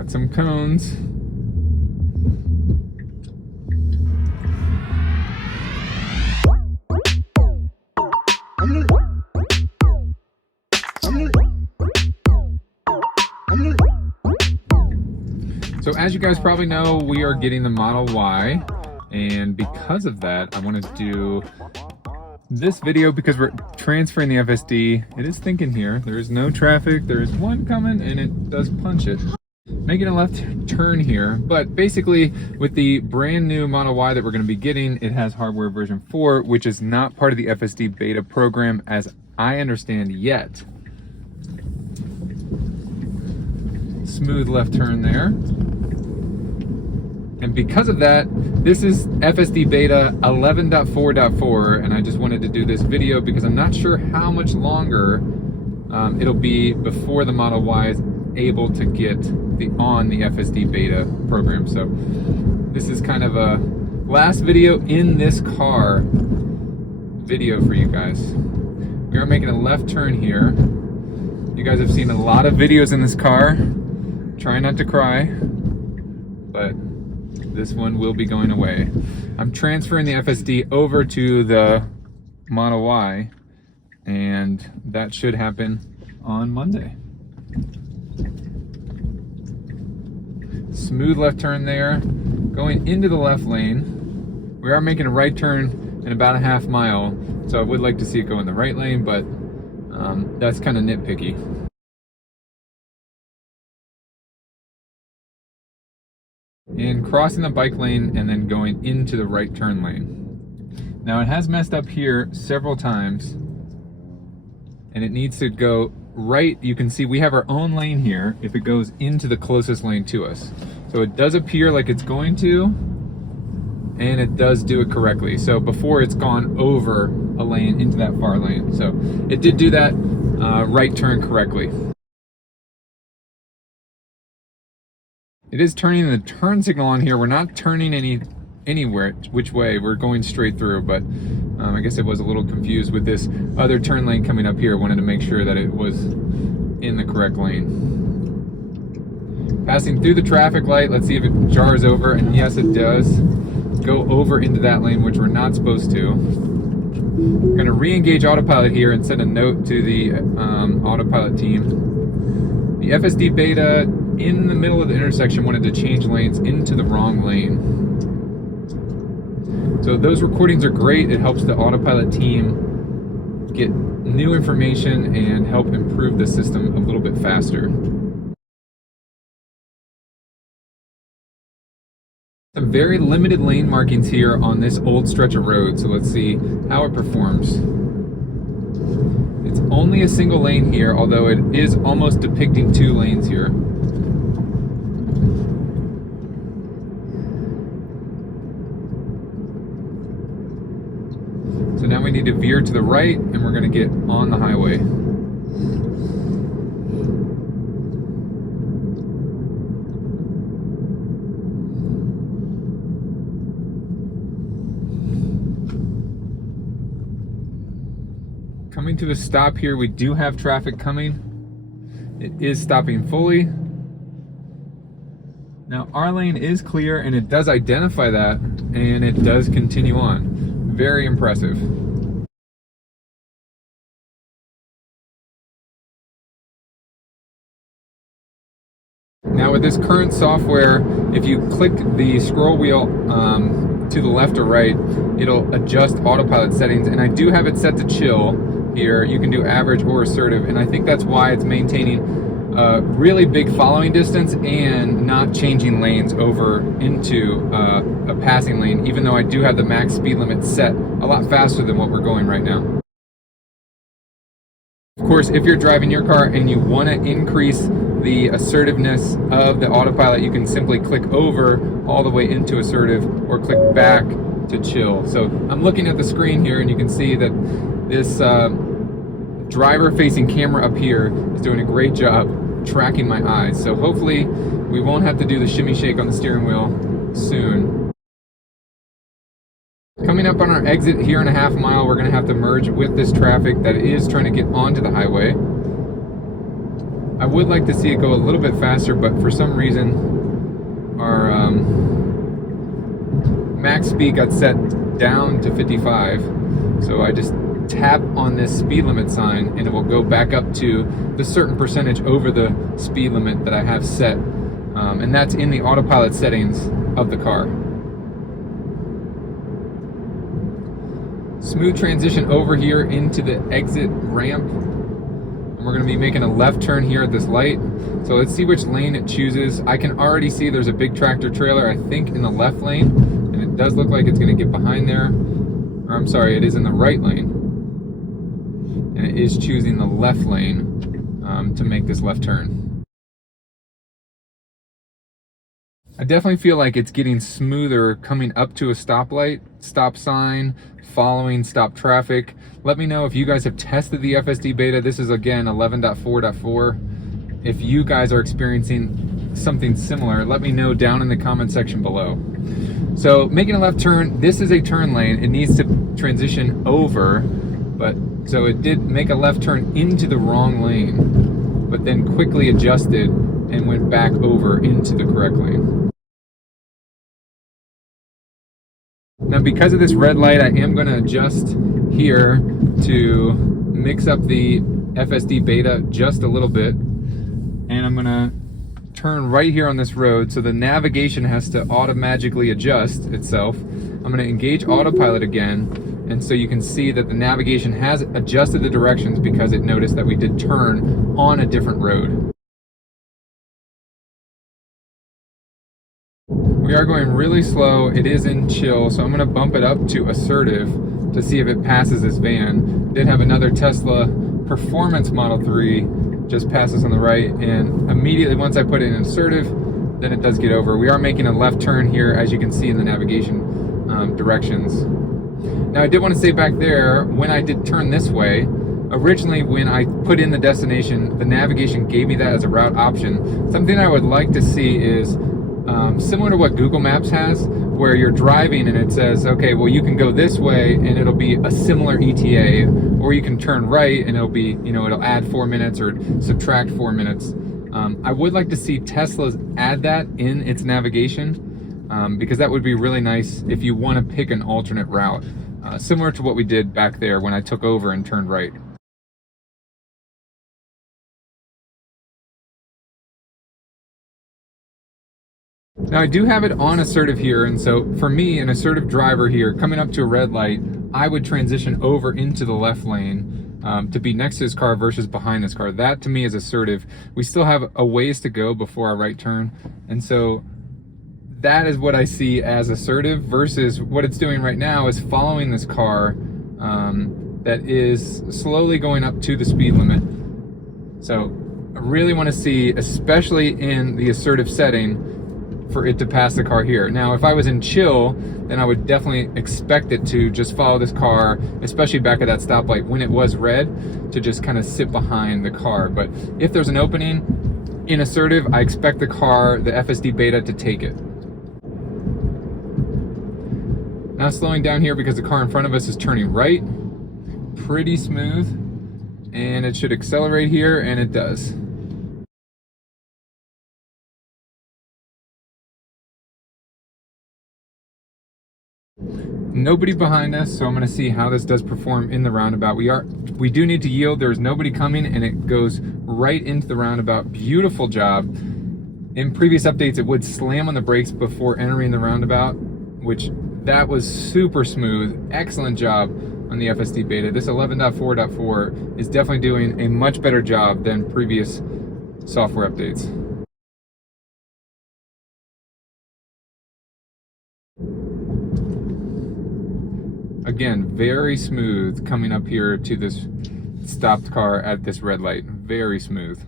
Got some cones. So as you guys probably know, we are getting the Model Y, and because of that, I wanted to do this video because we're transferring the FSD. It is thinking here. There is no traffic. There is one coming, and it does punch it. Making a left turn here, but basically with the brand new Model Y that we're going to be getting, it has hardware version 4, which is not part of the FSD Beta program as I understand yet. Smooth left turn there. And because of that, this is FSD Beta 11.4.4, and I just wanted to do this video because I'm not sure how much longer it'll be before the Model Y is able to get on the FSD Beta program. So this is kind of a last video in this car video for you guys. We are making a left turn here. You guys have seen a lot of videos in this car. Try not to cry, but this one will be going away. I'm transferring the FSD over to the Model Y, and that should happen on Monday. Smooth left turn there. Going into the left lane. We are making a right turn in about a half mile, so I would like to see it go in the right lane, but that's kind of nitpicky. In crossing the bike lane and then going into the right turn lane. Now it has messed up here several times, and it needs to go right. You can see we have our own lane here if it goes into the closest lane to us. So it does appear like it's going to, and it does do it correctly. So before it's gone over a lane into that far lane. So it did do that right turn correctly. It is turning the turn signal on here. We're not turning anywhere which way. We're going straight through, but I guess it was a little confused with this other turn lane coming up here. Wanted to make sure that it was in the correct lane. Passing through the traffic light, let's see if it jars over, and yes it does. Go over into that lane, which we're not supposed to. I'm gonna re-engage autopilot here and send a note to the autopilot team. The FSD Beta in the middle of the intersection wanted to change lanes into the wrong lane. So those recordings are great. It helps the autopilot team get new information and help improve the system a little bit faster. Some very limited lane markings here on this old stretch of road, so let's see how it performs. It's only a single lane here, although it is almost depicting 2 lanes here. So now we need to veer to the right, and we're going to get on the highway. Coming to a stop here, we do have traffic coming. It is stopping fully. Now our lane is clear, and it does identify that, and it does continue on. Very impressive. Now with this current software, if you click the scroll wheel to the left or right, it'll adjust autopilot settings, and I do have it set to chill here. You can do average or assertive, and I think that's why it's maintaining a really big following distance and not changing lanes over into a passing lane, even though I do have the max speed limit set a lot faster than what we're going right now. Of course, if you're driving your car and you want to increase the assertiveness of the autopilot, you can simply click over all the way into assertive or click back to chill. So I'm looking at the screen here, and you can see that this driver facing camera up here is doing a great job tracking my eyes. So hopefully we won't have to do the shimmy shake on the steering wheel soon. Coming up on our exit here in a half mile, we're going to have to merge with this traffic that is trying to get onto the highway. I would like to see it go a little bit faster, but for some reason our max speed got set down to 55. So I just tap on this speed limit sign and it will go back up to the certain percentage over the speed limit that I have set. And that's in the autopilot settings of the car. Smooth transition over here into the exit ramp. And we're going to be making a left turn here at this light. So let's see which lane it chooses. I can already see there's a big tractor trailer, I think, in the left lane. And it does look like it's going to get behind there. Or I'm sorry, it is in the right lane. And it is choosing the left lane to make this left turn. I definitely feel like it's getting smoother coming up to a stoplight, stop sign, following stop traffic. Let me know if you guys have tested the FSD Beta. This is again 11.4.4. If you guys are experiencing something similar, let me know down in the comment section below. So making a left turn, this is a turn lane. It needs to transition over, but so it did make a left turn into the wrong lane, but then quickly adjusted and went back over into the correct lane. Now, because of this red light, I am going to adjust here to mix up the FSD Beta just a little bit. And I'm going to turn right here on this road, so the navigation has to automatically adjust itself. I'm going to engage autopilot again, and so you can see that the navigation has adjusted the directions because it noticed that we did turn on a different road. We are going really slow. It is in chill, so I'm going to bump it up to assertive to see if it passes this van. Did have another Tesla Performance Model 3 just passes on the right, and immediately once I put it in assertive, then it does get over. We are making a left turn here, as you can see in the navigation directions. Now, I did want to say back there, when I did turn this way, originally when I put in the destination, the navigation gave me that as a route option. Something I would like to see is similar to what Google Maps has, where you're driving and it says, okay, well, you can go this way and it'll be a similar ETA, or you can turn right and it'll be, you know, it'll add 4 minutes or subtract 4 minutes. I would like to see Tesla's add that in its navigation, because that would be really nice if you want to pick an alternate route, similar to what we did back there when I took over and turned right. Now, I do have it on assertive here, and so for me, an assertive driver here, coming up to a red light, I would transition over into the left lane to be next to this car versus behind this car. That to me is assertive. We still have a ways to go before our right turn, and so that is what I see as assertive versus what it's doing right now is following this car that is slowly going up to the speed limit. So I really want to see, especially in the assertive setting, for it to pass the car here. Now, if I was in chill, then I would definitely expect it to just follow this car, especially back at that stoplight when it was red, to just kind of sit behind the car. But if there's an opening in assertive, I expect the car, the FSD Beta, to take it. Now slowing down here because the car in front of us is turning right. Pretty smooth. And it should accelerate here, and it does. Nobody behind us, so I'm going to see how this does perform in the roundabout. We do need to yield. There's nobody coming, and it goes right into the roundabout. Beautiful job. In previous updates, it would slam on the brakes before entering the roundabout, which that was super smooth. Excellent job on the FSD Beta. This 11.4.4 is definitely doing a much better job than previous software updates. Again, very smooth coming up here to this stopped car at this red light. Very smooth.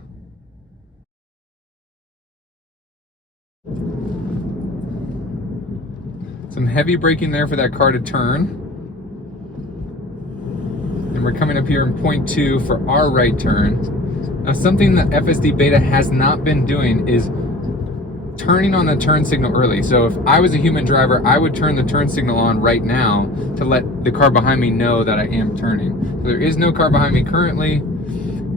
Some heavy braking there for that car to turn. And we're coming up here in point 2 for our right turn. Now, something that FSD Beta has not been doing is turning on the turn signal early. So if I was a human driver, I would turn the turn signal on right now to let the car behind me know that I am turning. So there is no car behind me currently.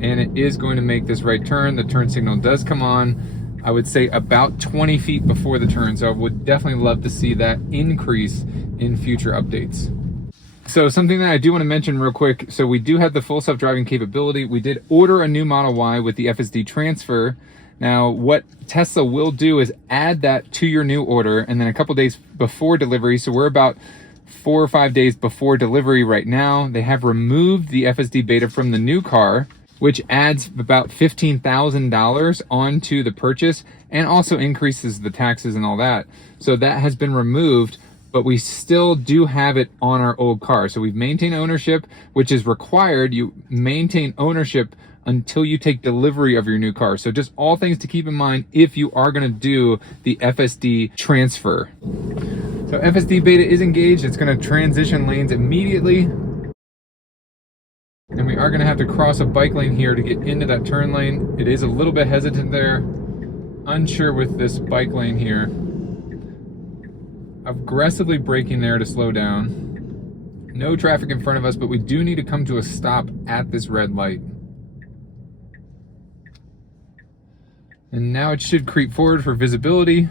and it is going to make this right turn. The turn signal does come on, I would say about 20 feet before the turn. So I would definitely love to see that increase in future updates. So something that I do want to mention real quick. So we do have the full self-driving capability. We did order a new Model Y with the FSD transfer. Now, what Tesla will do is add that to your new order, and then a couple days before delivery, so we're about 4 or 5 days before delivery right now, they have removed the FSD Beta from the new car, which adds about $15,000 onto the purchase and also increases the taxes and all that. So that has been removed, but we still do have it on our old car. So we've maintained ownership, which is required. You maintain ownership until you take delivery of your new car. So just all things to keep in mind if you are gonna do the FSD transfer. So FSD Beta is engaged. It's gonna transition lanes immediately. And we are gonna have to cross a bike lane here to get into that turn lane. It is a little bit hesitant there. Unsure with this bike lane here. Aggressively braking there to slow down. No traffic in front of us, but we do need to come to a stop at this red light. And now it should creep forward for visibility.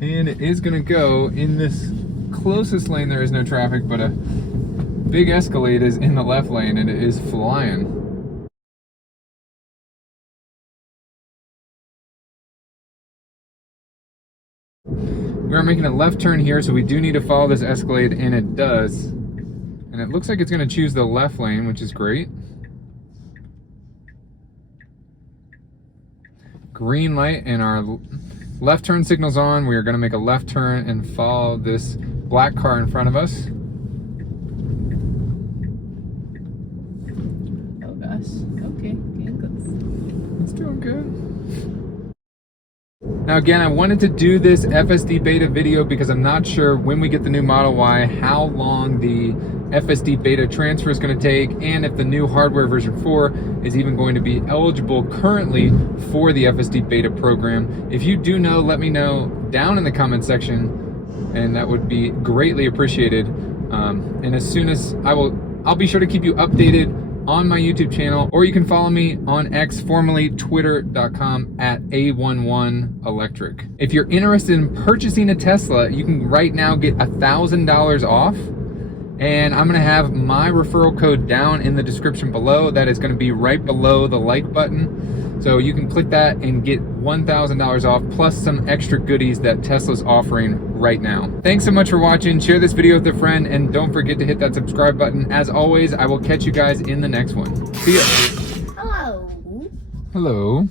And it is gonna go in this closest lane. There is no traffic, but a big Escalade is in the left lane and it is flying. We are making a left turn here, so we do need to follow this Escalade, and it does. And it looks like it's gonna choose the left lane, which is great. Green light and our left turn signal's on. We are gonna make a left turn and follow this black car in front of us. Oh gosh, okay, getting close. It's doing good. Now again, I wanted to do this FSD Beta video because I'm not sure when we get the new Model Y, how long the FSD Beta transfer is going to take, and if the new hardware version 4 is even going to be eligible currently for the FSD Beta program. If you do know, let me know down in the comment section, and that would be greatly appreciated. And as soon as I'll be sure to keep you updated on my YouTube channel, or you can follow me on X, formerly twitter.com @A11electric. If you're interested in purchasing a Tesla, you can right now get $1,000 off. And I'm gonna have my referral code down in the description below. That is gonna be right below the like button. So you can click that and get $1,000 off, plus some extra goodies that Tesla's offering right now. Thanks so much for watching. Share this video with a friend, and don't forget to hit that subscribe button. As always, I will catch you guys in the next one. See ya. Hello. Hello.